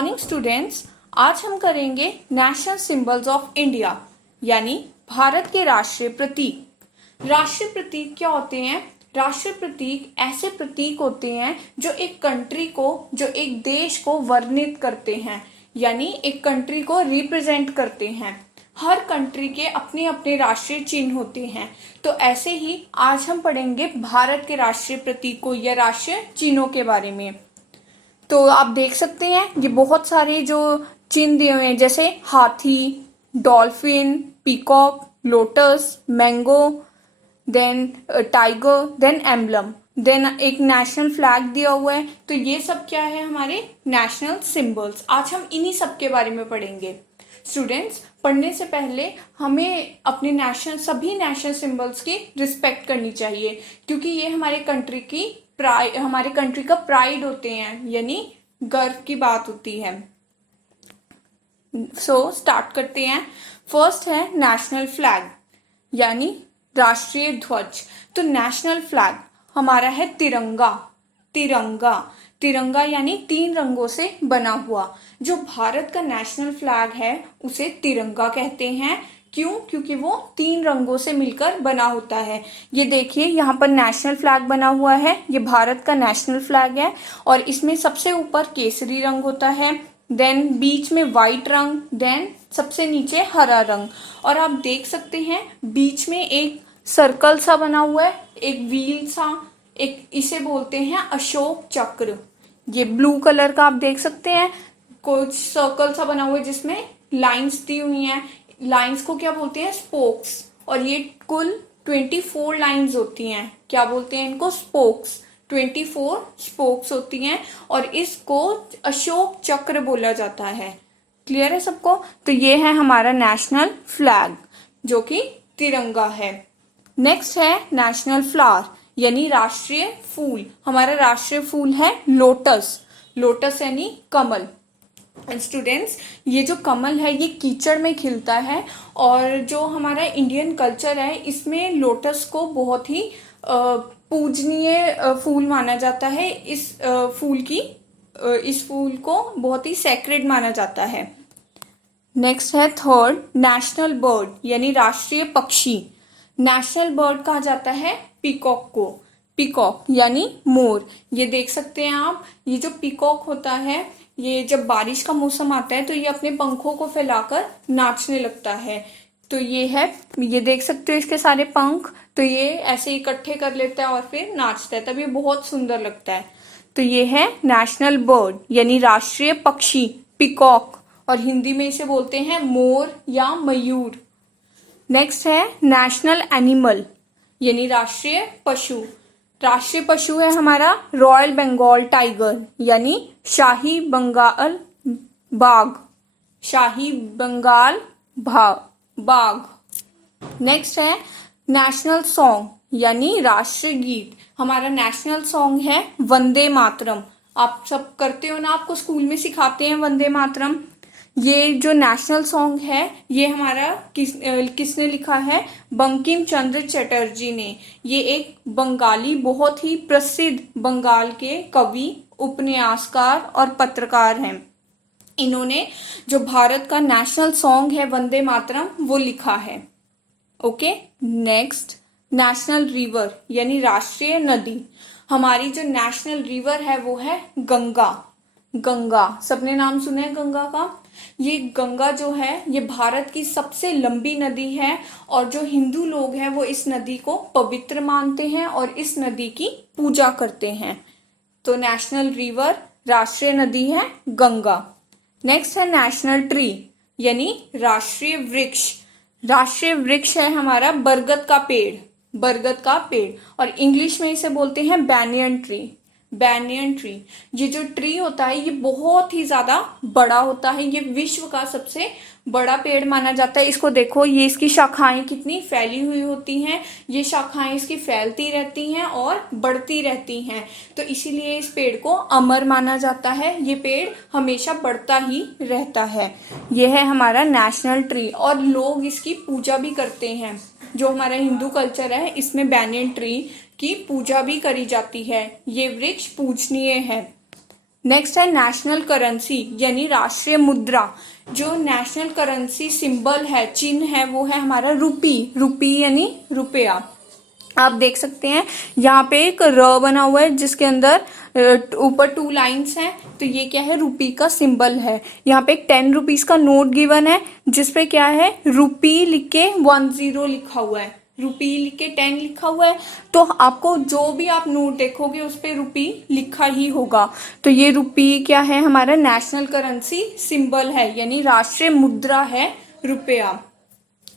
Morning students. आज हम करेंगे नेशनल सिंबल्स ऑफ इंडिया यानी भारत के राष्ट्रीय प्रतीक। राष्ट्रीय प्रतीक क्या होते हैं? राष्ट्रीय प्रतीक ऐसे प्रतीक होते हैं जो एक कंट्री को, जो एक देश को वर्णित करते हैं, यानी एक कंट्री को रिप्रेजेंट करते हैं। हर कंट्री के अपने अपने राष्ट्रीय चिन्ह होते हैं। तो ऐसे ही आज हम पढ़ेंगे भारत के राष्ट्रीय प्रतीकों या राष्ट्रीय चिन्हों के बारे में। तो आप देख सकते हैं ये बहुत सारे जो चिन्ह दिए हुए हैं, जैसे हाथी, dolphin, peacock, lotus, mango, then tiger, then emblem, देन एक नेशनल फ्लैग दिया हुआ है। तो ये सब क्या है? हमारे नेशनल सिंबल्स। आज हम इन्हीं सब के बारे में पढ़ेंगे। स्टूडेंट्स, पढ़ने से पहले हमें अपने सभी नेशनल सिंबल्स की रिस्पेक्ट करनी चाहिए, क्योंकि ये हमारे कंट्री का प्राइड होते हैं, यानी गर्व की बात होती है। सो स्टार्ट करते हैं। फर्स्ट है नेशनल फ्लैग यानी राष्ट्रीय ध्वज। तो नेशनल फ्लैग हमारा है तिरंगा। तिरंगा तिरंगा यानी 3 रंगों से बना हुआ। जो भारत का नेशनल फ्लैग है उसे तिरंगा कहते हैं। क्यों? क्योंकि वो 3 रंगों से मिलकर बना होता है। ये देखिए यहाँ पर नेशनल फ्लैग बना हुआ है। ये भारत का नेशनल फ्लैग है और इसमें सबसे ऊपर केसरी रंग होता है, देन बीच में व्हाइट रंग, देन सबसे नीचे हरा रंग। और आप देख सकते हैं बीच में एक सर्कल सा बना हुआ है, एक व्हील सा, एक इसे बोलते हैं अशोक चक्र। ये ब्लू कलर का आप देख सकते हैं, कुछ सर्कल सा बना हुआ है जिसमें लाइंस दी हुई हैं। लाइंस को क्या बोलते हैं? स्पोक्स। और ये कुल 24 लाइंस होती हैं। क्या बोलते हैं इनको? स्पोक्स। 24 स्पोक्स होती हैं और इसको अशोक चक्र बोला जाता है। क्लियर है सबको? तो ये है हमारा नेशनल फ्लैग जो कि तिरंगा है। नेक्स्ट है नेशनल फ्लावर यानी राष्ट्रीय फूल। हमारा राष्ट्रीय फूल है लोटस। लोटस यानी कमल। स्टूडेंट्स, ये जो कमल है ये कीचड़ में खिलता है और जो हमारा इंडियन कल्चर है इसमें लोटस को बहुत ही पूजनीय फूल माना जाता है। इस फूल को बहुत ही सैक्रेड माना जाता है। नेक्स्ट है थर्ड नेशनल बर्ड यानी राष्ट्रीय पक्षी। नेशनल बर्ड कहा जाता है पीकॉक को। पीकॉक यानी मोर। ये देख सकते हैं आप, ये जो पीकॉक होता है ये जब बारिश का मौसम आता है तो ये अपने पंखों को फैलाकर नाचने लगता है। तो ये देख सकते हो इसके सारे पंख। तो ये ऐसे इकट्ठे कर लेता है और फिर नाचता है, तब ये बहुत सुंदर लगता है। तो ये है नेशनल बर्ड यानी राष्ट्रीय पक्षी पीकॉक, और हिंदी में इसे बोलते हैं मोर या मयूर। नेक्स्ट है नेशनल एनिमल यानी राष्ट्रीय पशु। राष्ट्रीय पशु है हमारा रॉयल बंगाल टाइगर यानी शाही बंगाल बाघ। शाही बंगाल बाघ। नेक्स्ट है नेशनल सॉन्ग यानी राष्ट्रीय गीत। हमारा नेशनल सॉन्ग है वंदे मातरम। आप सब करते हो ना, आपको स्कूल में सिखाते हैं वंदे मातरम। ये जो नेशनल सॉन्ग है ये हमारा किसने लिखा है? बंकिम चंद्र चटर्जी ने। ये एक बंगाली, बहुत ही प्रसिद्ध बंगाल के कवि, उपन्यासकार और पत्रकार हैं। इन्होंने जो भारत का नेशनल सॉन्ग है वंदे मातरम वो लिखा है। ओके। नेक्स्ट नेशनल रिवर यानी राष्ट्रीय नदी। हमारी जो नेशनल रिवर है वो है गंगा। गंगा, सबने नाम सुना है गंगा का। ये गंगा जो है ये भारत की सबसे लंबी नदी है और जो हिंदू लोग हैं वो इस नदी को पवित्र मानते हैं और इस नदी की पूजा करते हैं। तो नेशनल रिवर, राष्ट्रीय नदी है गंगा। नेक्स्ट है नेशनल ट्री यानी राष्ट्रीय वृक्ष। राष्ट्रीय वृक्ष है हमारा बरगद का पेड़। बरगद का पेड़, और इंग्लिश में इसे बोलते हैं बैनियन ट्री। Banyan tree. ये जो ट्री होता है ये बहुत ही ज्यादा बड़ा होता है। ये विश्व का सबसे बड़ा पेड़ माना जाता है। इसको देखो, ये इसकी शाखाएं कितनी फैली हुई होती हैं। ये शाखाएं इसकी फैलती रहती हैं और बढ़ती रहती हैं। तो इसीलिए इस पेड़ को अमर माना जाता है। ये पेड़ हमेशा बढ़ता ही रहता है। यह है हमारा नेशनल ट्री और लोग इसकी पूजा भी करते हैं। जो हमारा हिंदू कल्चर है इसमें बैनियन ट्री की पूजा भी करी जाती है। ये वृक्ष पूजनीय है। नेक्स्ट है नेशनल करेंसी यानी राष्ट्रीय मुद्रा। जो नेशनल करेंसी सिंबल है, चिन्ह है, वो है हमारा रूपी। रूपी यानी रुपया। आप देख सकते हैं यहाँ पे एक र बना हुआ है जिसके अंदर ऊपर 2 लाइंस हैं, तो ये क्या है, रूपी का सिंबल है। यहाँ पे एक 10 रुपीज का नोट गिवन है जिसपे क्या है, रूपी लिख के 10 लिखा हुआ है, रूपी लिख के 10 लिखा हुआ है। तो आपको जो भी आप नोट देखोगे उस पे रूपी लिखा ही होगा। तो ये रूपी क्या है, हमारा नेशनल करेंसी सिंबल है यानी राष्ट्रीय मुद्रा है रुपया।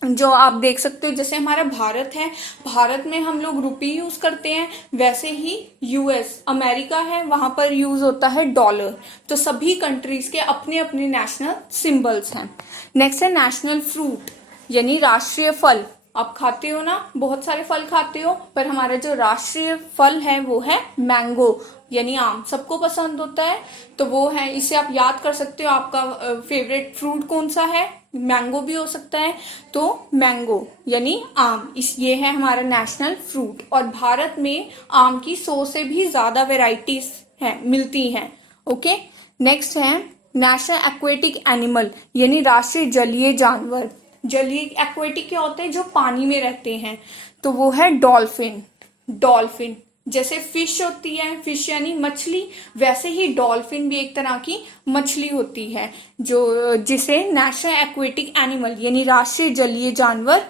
जो आप देख सकते हो जैसे हमारा भारत है, भारत में हम लोग रुपी यूज करते हैं, वैसे ही यूएस अमेरिका है, वहां पर यूज होता है डॉलर। तो सभी कंट्रीज के अपने अपने नेशनल सिंबल्स हैं। नेक्स्ट है नेशनल फ्रूट यानी राष्ट्रीय फल। आप खाते हो ना, बहुत सारे फल खाते हो, पर हमारा जो राष्ट्रीय फल है वो है मैंगो यानी आम। सबको पसंद होता है, तो वो है, इसे आप याद कर सकते हो। आपका फेवरेट फ्रूट कौन सा है, मैंगो भी हो सकता है। तो मैंगो यानी आम, इस ये है हमारा नेशनल फ्रूट। और भारत में आम की 100 से भी ज्यादा वेराइटीज हैं, मिलती हैं। ओके, नेक्स्ट है नेशनल एक्वेटिक एनिमल यानी राष्ट्रीय जलीय जानवर। जलीय एक्वेटिक क्या होते हैं, जो पानी में रहते हैं, तो वो है डॉल्फिन। डॉल्फिन जैसे फिश होती है, फिश यानी मछली, वैसे ही डॉल्फिन भी एक तरह की मछली होती है, जो जिसे नेशनल एक्वेटिक एनिमल यानी राष्ट्रीय जलीय जानवर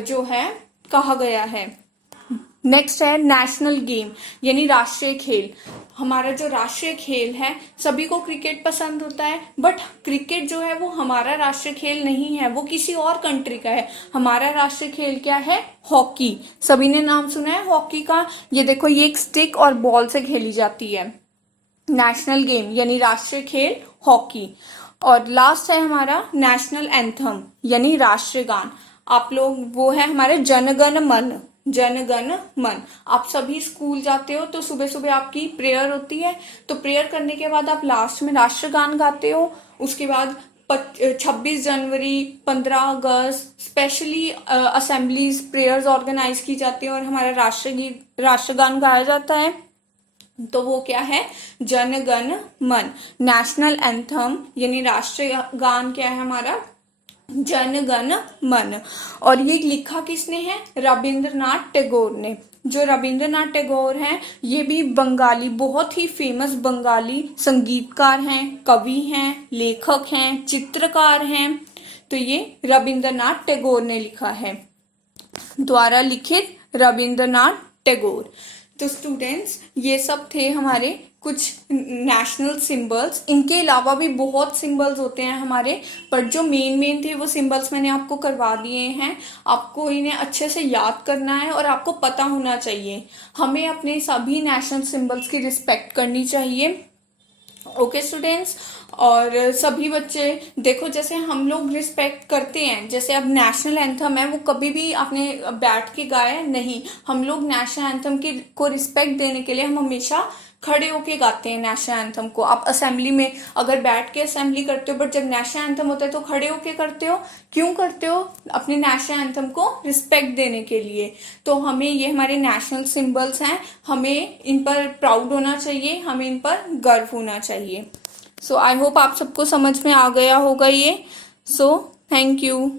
जो है कहा गया है। नेक्स्ट है नेशनल गेम यानी राष्ट्रीय खेल। हमारा जो राष्ट्रीय खेल है, सभी को क्रिकेट पसंद होता है, बट क्रिकेट जो है वो हमारा राष्ट्रीय खेल नहीं है, वो किसी और कंट्री का है। हमारा राष्ट्रीय खेल क्या है, हॉकी। सभी ने नाम सुना है हॉकी का। ये देखो, ये एक स्टिक और बॉल से खेली जाती है। नेशनल गेम यानी राष्ट्रीय खेल हॉकी। और लास्ट है हमारा नेशनल एंथम यानी राष्ट्रीय गान। आप लोग, वो है हमारे जनगण मन। जनगण मन, आप सभी स्कूल जाते हो तो सुबह सुबह आपकी प्रेयर होती है, तो प्रेयर करने के बाद आप लास्ट में राष्ट्रगान गाते हो। उसके बाद 26 जनवरी, 15 अगस्त स्पेशली असेंबलीज, प्रेयर्स ऑर्गेनाइज की जाती है और हमारा राष्ट्रगान गाया जाता है। तो वो क्या है, जनगण मन। नेशनल एंथम यानी राष्ट्रीय गान क्या है हमारा, जनगण मन। और ये लिखा किसने है, रविंद्रनाथ टैगोर ने। जो रविंद्रनाथ टैगोर हैं, ये भी बंगाली, बहुत ही फेमस बंगाली संगीतकार हैं, कवि हैं, लेखक हैं, चित्रकार हैं। तो ये रविंद्रनाथ टैगोर ने लिखा है, द्वारा लिखित रविंद्रनाथ टैगोर। तो स्टूडेंट्स, ये सब थे हमारे कुछ नेशनल सिंबल्स। इनके अलावा भी बहुत सिंबल्स होते हैं हमारे, पर जो मेन थे वो सिंबल्स मैंने आपको करवा दिए हैं। आपको इन्हें अच्छे से याद करना है और आपको पता होना चाहिए। हमें अपने सभी नेशनल सिंबल्स की रिस्पेक्ट करनी चाहिए। ओके स्टूडेंट्स, और सभी बच्चे देखो, जैसे हम लोग रिस्पेक्ट करते हैं, जैसे अब नेशनल एंथम है, वो कभी भी आपने बैठ के गाया नहीं। हम लोग नेशनल एंथम की को रिस्पेक्ट देने के लिए हम हमेशा खड़े होके गाते हैं नेशनल एंथम को। आप असेंबली में अगर बैठ के असेंबली करते हो, बट जब नेशनल एंथम होता है तो खड़े होके करते हो। क्यों करते हो, अपने नेशनल एंथम को रिस्पेक्ट देने के लिए। तो हमें, ये हमारे नेशनल सिंबल्स हैं, हमें इन पर प्राउड होना चाहिए, हमें इन पर गर्व होना चाहिए। सो आई होप आप सबको समझ में आ गया होगा ये। So thank you.